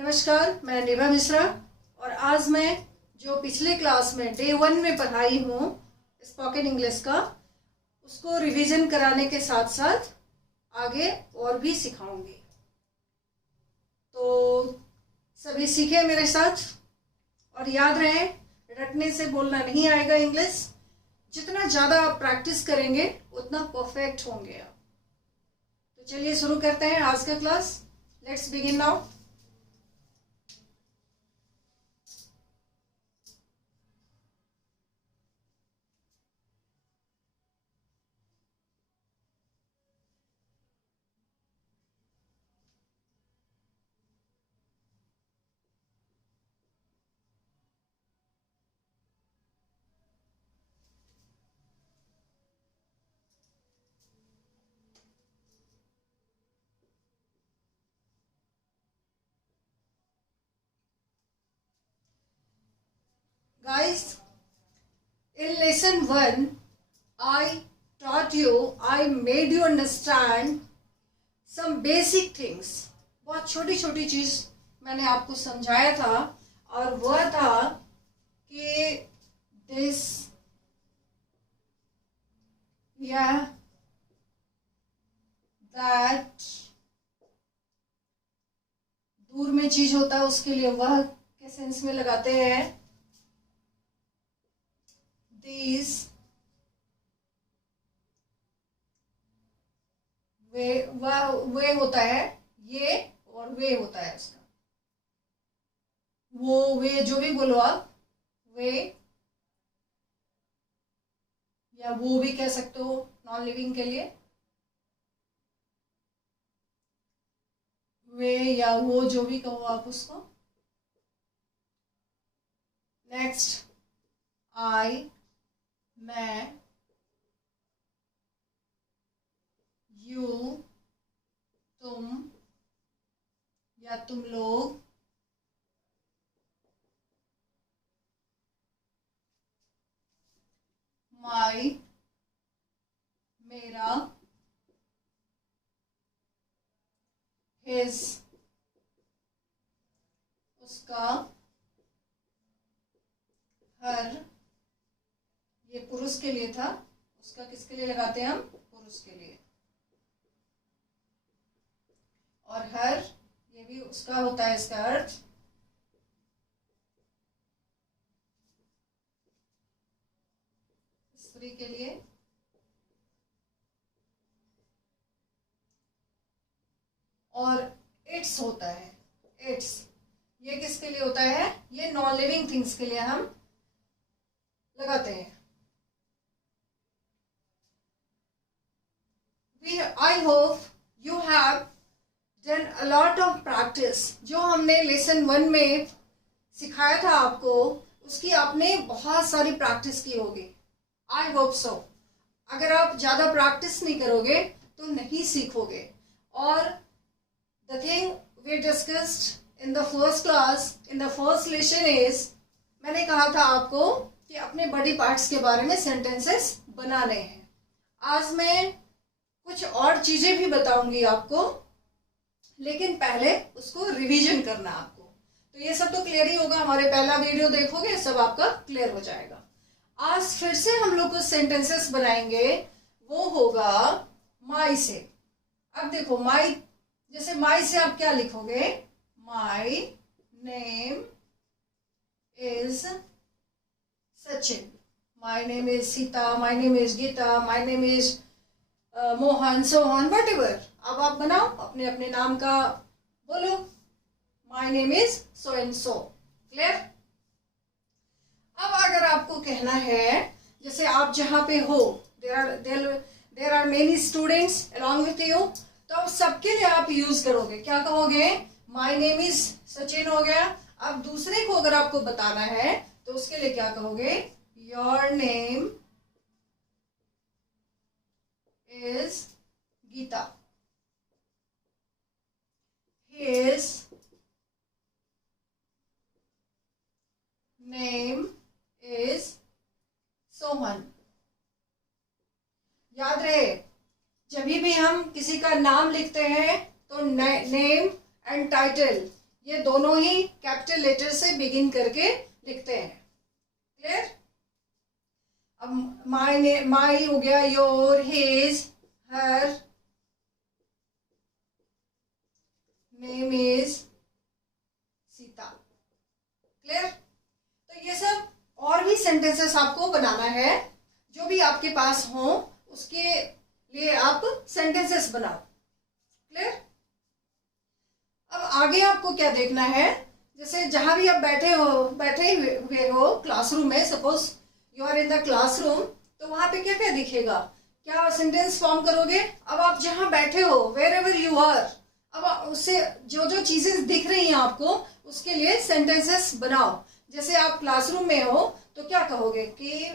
नमस्कार, मैं नेहा मिश्रा और आज मैं जो पिछले क्लास में डे 1 में पढ़ाई हूँ स्पोकन इंग्लिश का, उसको रिवीजन कराने के साथ साथ आगे और भी सिखाऊंगी। तो सभी सीखे मेरे साथ और याद रहे, रटने से बोलना नहीं आएगा इंग्लिश। जितना ज़्यादा आप प्रैक्टिस करेंगे उतना परफेक्ट होंगे आप। तो चलिए शुरू करते हैं आज का class. Let's begin now. Guys, in lesson 1, I taught you, I made you understand some basic things. बहुत छोटी छोटी चीज मैंने आपको समझाया था और वह था कि दिस या दैट, दूर में चीज होता है उसके लिए वह के सेंस में लगाते हैं। These, वे होता है ये और वे होता है उसका। वो वे जो भी बोलो आप, वे या वो भी कह सकते हो नॉन लिविंग के लिए। वे या वो जो भी कहो आप उसको। नेक्स्ट, आई, मैं, यू, तुम या तुम लोग, माई, मेरा, हिज, उसका, हर, ये पुरुष के लिए था, उसका किसके लिए लगाते हैं हम? पुरुष के लिए। और हर, ये भी उसका होता है, इसका अर्थ। स्त्री के लिए। और इट्स होता है, इट्स, ये किसके लिए होता है? ये नॉन लिविंग थिंग्स के लिए हम लगाते हैं। I hope you have done a lot of practice. जो हमने लेसन 1 में सिखाया था आपको, उसकी आपने बहुत सारी प्रैक्टिस की होगी। I hope so. अगर आप ज़्यादा प्रैक्टिस नहीं करोगे तो नहीं सीखोगे। और the thing we discussed in the first class, in the first lesson is, मैंने कहा था आपको कि अपने बॉडी पार्ट्स के बारे में सेंटेंसेस बनाने हैं। आज मैं कुछ और चीजें भी बताऊंगी आपको, लेकिन पहले उसको रिवीजन करना आपको। तो ये सब तो क्लियर ही होगा, हमारे पहला वीडियो देखोगे सब आपका क्लियर हो जाएगा। आज फिर से हम लोग कुछ सेंटेंसेस बनाएंगे, वो होगा माई से। अब देखो माई, जैसे माई से आप क्या लिखोगे? My name is Sachin, my name is Sita, my name is Gita, my name is Mohan, Sohan, whatever. अब आप बनाओ अपने अपने नाम का, बोलो my name is so and so. Clear? अब अगर आपको कहना है, जैसे आप जहां पे हो, there are many students along with you, तो अब सबके लिए आप यूज करोगे, क्या कहोगे? माई नेम इज सचिन हो गया। अब दूसरे को अगर आपको बताना है तो उसके लिए क्या कहोगे? Your name is Geeta. His name is Sohan. याद रहे, जब भी हम किसी का नाम लिखते हैं तो नेम एंड टाइटल ये दोनों ही कैपिटल लेटर से बिगिन करके लिखते हैं। क्लियर? अब माई हो गया, your, his, her, name is Sita. Clear? तो ये सब और भी सेंटेंसेस आपको बनाना है, जो भी आपके पास हो उसके लिए आप सेंटेंसेस बनाओ। क्लियर? अब आगे आपको क्या देखना है, जैसे जहां भी आप बैठे हुए हो क्लासरूम में, suppose you are in the classroom, तो वहां पे क्या क्या दिखेगा, क्या सेंटेंस फॉर्म करोगे। अब आप जहां बैठे हो, वेर एवर यू आर, अब उससे जो जो चीजें दिख रही हैं आपको, उसके लिए सेंटेंसेस बनाओ। जैसे आप क्लासरूम में हो तो क्या कहोगे कि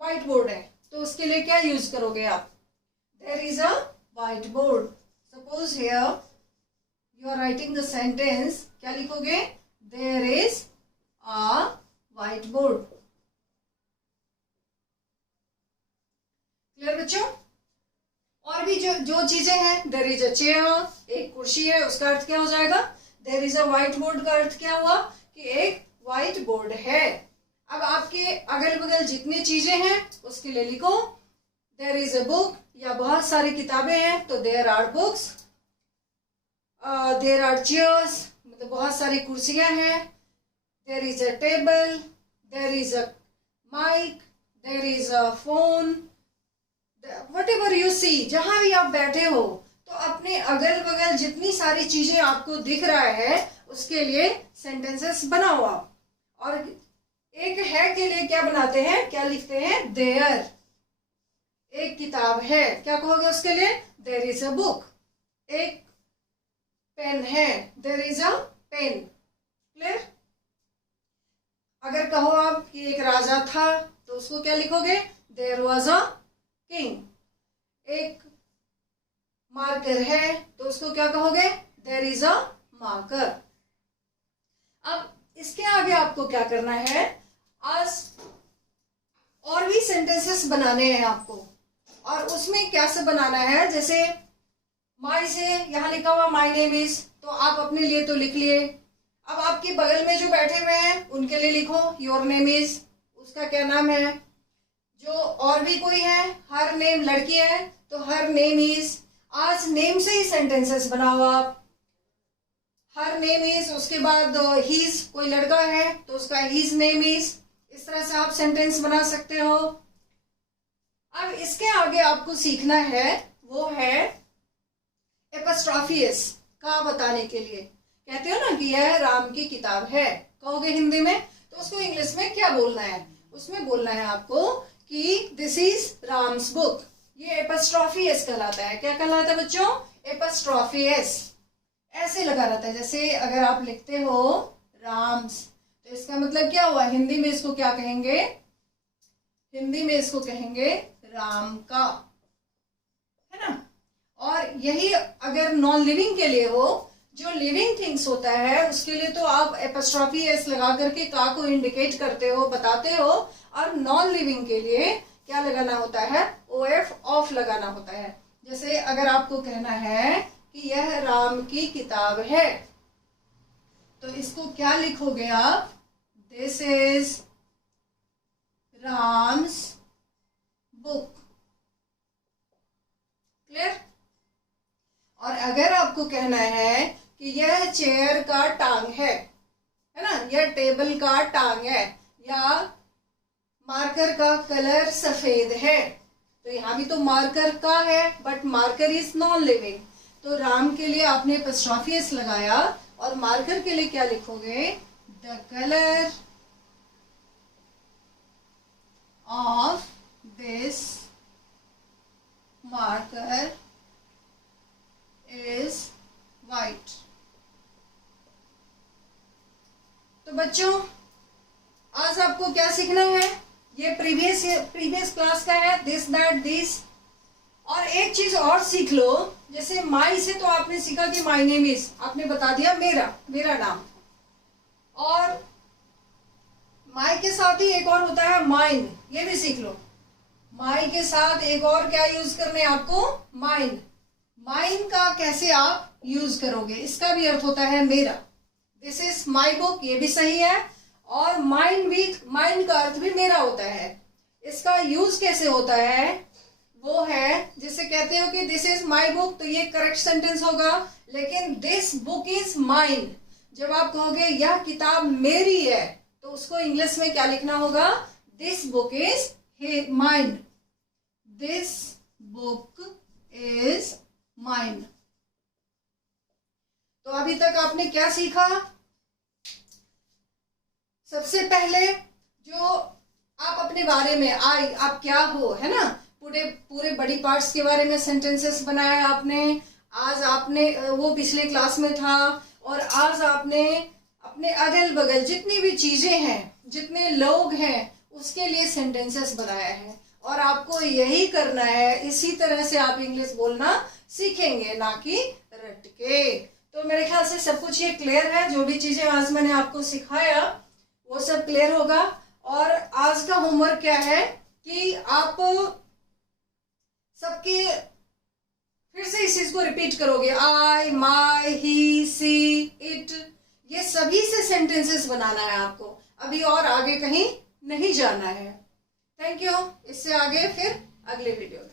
व्हाइट बोर्ड है, तो उसके लिए क्या यूज करोगे आप, there is a white board. Suppose here you are writing the sentence, क्या लिखोगे, there is a white board. Clear बच्चों? और भी जो जो चीजें हैं, देयर इज अ चेयर, एक कुर्सी है, उसका अर्थ क्या हो जाएगा, there is a white board का अर्थ क्या हुआ कि एक व्हाइट बोर्ड है। अब आपके अगल बगल जितनी चीजें हैं उसके लिए लिखो, देयर इज अ बुक, या बहुत सारी किताबें हैं तो there are books, there are chairs, मतलब बहुत सारी कुर्सियां हैं, there is a table, there is a mic, there is a phone, whatever you see, जहां भी आप बैठे हो तो अपने अगल बगल जितनी सारी चीजें आपको दिख रहा है उसके लिए सेंटेंसेस बनाओ आप। और एक है के लिए क्या बनाते हैं, क्या लिखते हैं, देयर, एक किताब है, क्या कहोगे उसके लिए, देयर इज अ बुक। एक पेन है, there is a pen. Clear? अगर कहो आप कि एक राजा था तो उसको क्या लिखोगे, देयर वाज अ किंग। एक मार्कर है तो उसको क्या कहोगे, देयर इज अ मार्कर। अब इसके आगे आपको क्या करना है, आज और भी सेंटेंसेस बनाने हैं आपको, और उसमें क्या से बनाना है, जैसे माई से यहाँ लिखा हुआ माई नेम इज, तो आप अपने लिए तो लिख लिए। अब आपके बगल में जो बैठे हुए हैं उनके लिए लिखो योर नेम इज, उसका क्या नाम है। जो और भी कोई है, हर नेम, लड़की है तो हर नेम इज, आज नेम से ही सेंटेंसेस बनाओ आप। हर नेम इज, उसके बाद हीज, कोई लड़का है तो उसका हीज नेम इज, इस तरह से आप सेंटेंस बना सकते हो। अब इसके आगे आपको सीखना है, वो है एपस्ट्रॉफियस का बताने के लिए। कहते हो ना कि यह राम की किताब है, कहोगे हिंदी में, तो उसको इंग्लिश में क्या बोलना है, उसमें बोलना है आपको कि दिस इज राम्स बुक। ये एपस्ट्रॉफियस कहलाता है। क्या कहलाता है बच्चों, एपस्ट्रॉफियस। ऐसे लगा रहता है, जैसे अगर आप लिखते हो राम्स, तो इसका मतलब क्या हुआ, हिंदी में इसको क्या कहेंगे, हिंदी में इसको कहेंगे राम का, है ना। और यही अगर नॉन लिविंग के लिए हो, जो लिविंग थिंग्स होता है उसके लिए तो आप एपस्ट्रॉफी एस लगा करके का को इंडिकेट करते हो, बताते हो। और नॉन लिविंग के लिए क्या लगाना होता है, OF, ऑफ लगाना होता है। जैसे अगर आपको कहना है कि यह राम की किताब है, तो इसको क्या लिखोगे आप, this is Ram's book. Clear? और अगर आपको कहना है कि यह चेयर का टांग है ना, यह टेबल का टांग है, या मार्कर का कलर सफेद है, तो यहां भी तो मार्कर का है, but marker is non living, तो राम के लिए आपने एपस्ट्रॉफियस लगाया। और मार्कर के लिए क्या लिखोगे, the colour of this marker is white. तो बच्चों आज आपको क्या सीखना है, ये प्रीवियस क्लास का है, दिस दैट दिस। और एक चीज और सीख लो, जैसे माई से तो आपने सीखा कि माई नेम इज, आपने बता दिया मेरा नाम। और माई के साथ ही एक और होता है माइन, ये भी सीख लो। माई के साथ एक और क्या यूज करने आपको, माइन। माइन का कैसे आप यूज करोगे, इसका भी अर्थ होता है मेरा। दिस इज माई बुक, ये भी सही है। और माइन भी, माइन का अर्थ भी मेरा होता है। इसका यूज कैसे होता है वो है, जिसे कहते हो कि दिस इज माई बुक, तो ये करेक्ट सेंटेंस होगा। लेकिन दिस बुक इज माइन, जब आप कहोगे यह किताब मेरी है, तो उसको इंग्लिश में क्या लिखना होगा? This book is mine, this book is mine. तो अभी तक आपने क्या सीखा? सबसे पहले जो आप अपने बारे में, आप क्या हो, है ना, पूरे बड़ी पार्ट्स के बारे में सेंटेंसेस बनाए आपने। आज आपने, वो पिछले क्लास में था, और आज आपने अपने अगल बगल जितनी भी चीजें हैं, जितने लोग हैं, उसके लिए सेंटेंसेस बनाया है। और आपको यही करना है, इसी तरह से आप इंग्लिश बोलना सीखेंगे, ना कि रट के। तो मेरे ख्याल से सब कुछ ये क्लियर है। जो भी चीजें आज मैंने आपको सिखाया वो सब क्लियर होगा। और आज का होमवर्क क्या है कि आप सबके फिर से इस चीज को रिपीट करोगे। आई, माई, ही, सी, इट, ये सभी से सेंटेंसेस बनाना है आपको। अभी और आगे कहीं नहीं जाना है। Thank you. इससे आगे फिर अगले वीडियो।